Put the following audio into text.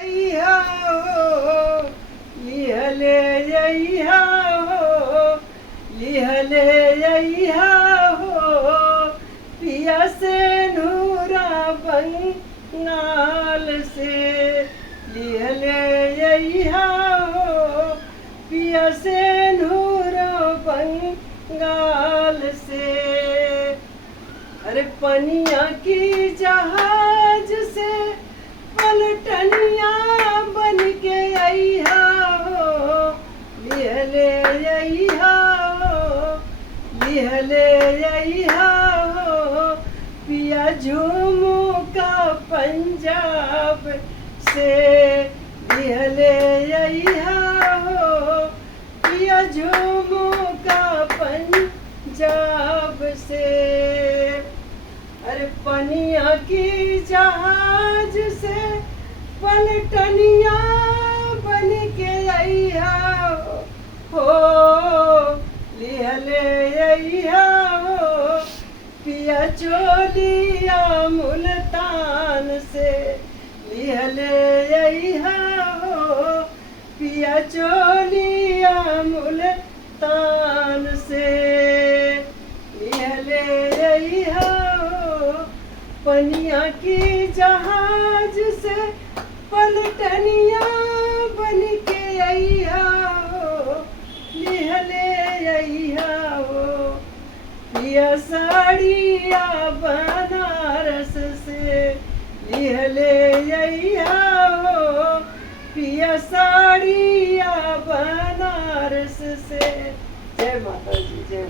अइहा हो लिहले अइहा हो लिहले अइहा हो पिया से नूरा बंगाल से लिहले अइहा हो पिया से नूरा बंगाल से। अरे पनिया की जहाज से पलटनिया बन के अइहा हो लिहले अइहा हो लिहले अइहा हो पिया झूमू का पंजाब से लिहले अइहा हो पिया झूमू का पंजाब से। अरे पनिया की जहाज से पलटनिया बन के अइहा हो लिहले अइहा हो पिया चोलिया मुल्तान से लिहले अइहा हो पिया चोलिया मुल्तान से लिहले अइहा पनिया की जहाज से पलटनिया बन के अइहा हो लिहले अइहा हो पिया साड़िया बनारस से लिहले अइहा हो पिया साड़िया बनारस से। जय माता जी, जय